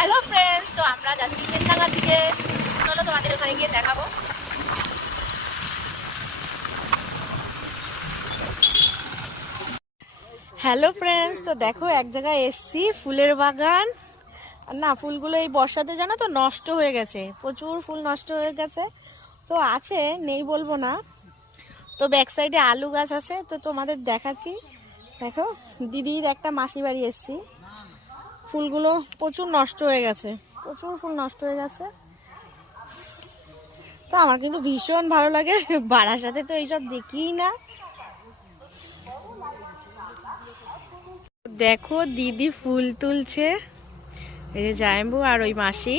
Hello friends, তো আমরা যাচ্ছি বেলডাঙ্গার দিকে। চলো তোমাদের ওখানে গিয়ে দেখাবো। হ্যালো ফ্রেন্ডস, তো দেখো এক জায়গায় এসছি, ফুলের বাগান। আর না, ফুলগুলো এই বর্ষাতে জানো তো নষ্ট হয়ে গেছে, প্রচুর ফুল নষ্ট হয়ে গেছে। তো আছে, নেই বলবো না। তো ব্যাক সাইডে আলু গাছ আছে, তো তোমাদের দেখাচ্ছি। দেখো, দিদির একটা মাসি বাড়ি এসছি। ফুলগুলো প্রচুর নষ্ট হয়ে গেছে, প্রচুর ফুল নষ্ট হয়ে গেছে। তো আমার কিন্তু ভীষণ ভালো লাগে, বাড়ার সাথে তো এইসব দেখিই না। দেখো দিদি ফুল তুলছে, এই যে জায়ম্বু আর ওই মাসি।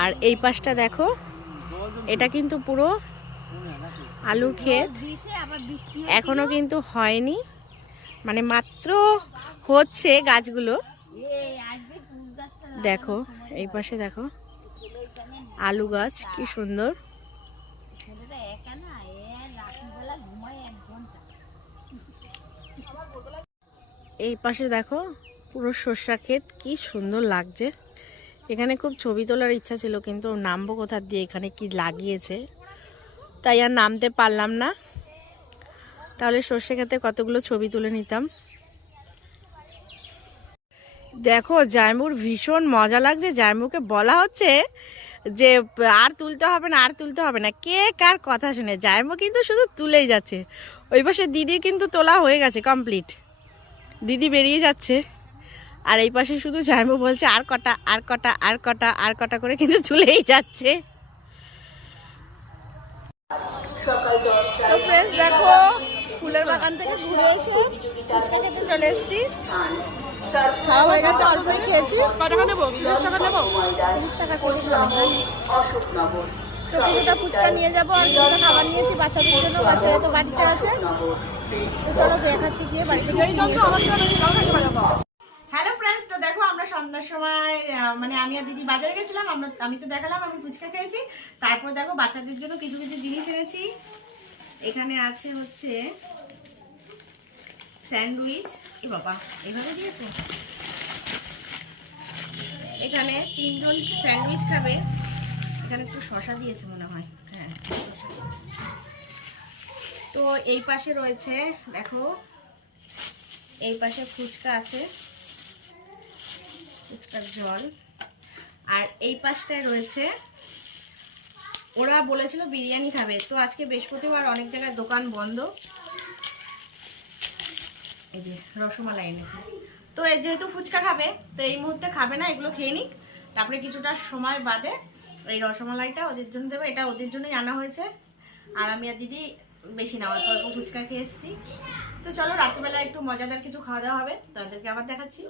আর এই পাশটা দেখো, এটা কিন্তু পুরো আলুর ক্ষেত, এখনো কিন্তু হয়নি, মানে মাত্র হচ্ছে গাছগুলো। দেখো এই পাশে দেখো আলু গাছ কি সুন্দর। এই পাশে দেখো পুরো সর্ষা ক্ষেত, কি সুন্দর লাগছে। এখানে খুব ছবি তোলার ইচ্ছা ছিল, কিন্তু নামবো কোথা দিয়ে, এখানে কি লাগিয়েছে তাই আর নামতে পারলাম না। তাহলে সর্ষে ক্ষেতে কতগুলো ছবি তুলে নিতাম। দেখো জায়মুর ভীষণ মজা লাগছে, জায়মুকে বলা হচ্ছে যে আর তুলতে হবে না, আর তুলতে হবে না। কে কার কথা শুনে, জায়মু কিন্তু শুধু তুলেই যাচ্ছে। ওই পাশে দিদির কিন্তু তোলা হয়ে গেছে, কমপ্লিট। দিদি বেরিয়ে যাচ্ছে, আর এই পাশে শুধু জায়মু বলছে আর কটা, আর কটা, আর কটা, আর কটা করে কিন্তু তুলেই যাচ্ছে। তো ফ্রেন্ডস দেখো, ফুলের বাগান থেকে ঘুরে এসে ফুচকা খেতে চলে এসেছি। খাওয়া হয়ে গেছে, অল্পই খেয়েছি। কত টাকা নেবো? 30 টাকা নেবো। 30 টাকা করে নিলাম। তো কিছুটা ফুচকা নিয়ে যাবো, আর কিছুটা খাবার নিয়েছি বাচ্চাদের জন্য, বাচ্চারা তো বাড়িতে আছে। তো চলো দেখাচ্ছি গিয়ে বাড়িতে। হ্যালো ফ্রেন্ডস, তো দেখো আমরা সন্ধ্যার সময় মানে আমি আর দিদি বাজারে গেছিলাম। আমি তো দেখালাম আমি ফুচকা খেয়েছি। তারপর দেখো বাচ্চাদের জন্য কিছু কিছু জিনিস এনেছি। এখানে আছে হচ্ছে স্যান্ডউইচ। এ বাবা, এভাবে দিয়েছে। এখানে 3 জন স্যান্ডউইচ খাবে। এখানে একটু শসা দিয়েছে মনে হয়, হ্যাঁ। তো এই পাশে রয়েছে দেখো, এই পাশে ফুচকা আছে, ফুচকার জল। আর এই পাশটায় রয়েছে, ওরা বলেছিল বিরিয়ানি খাবে, তো আজকে বৃহস্পতিবার অনেক জায়গায় দোকান বন্ধ। এই যে রসমালাই এনেছে। তো যেহেতু ফুচকা খাবে, তো এই মুহূর্তে খাবে না, এগুলো খেয়ে নিক, তারপরে কিছুটা সময় বাদে এই রসমালাইটা ওদের জন্য দেবো। এটা ওদের জন্যই আনা হয়েছে। আর আমি আর দিদি বেশি না, অল্প অল্প ফুচকা খেয়ে এসেছি। তো চলো রাত্রিবেলা একটু মজাদার কিছু খাওয়া দাওয়া হবে, তাদেরকে আবার দেখাচ্ছি।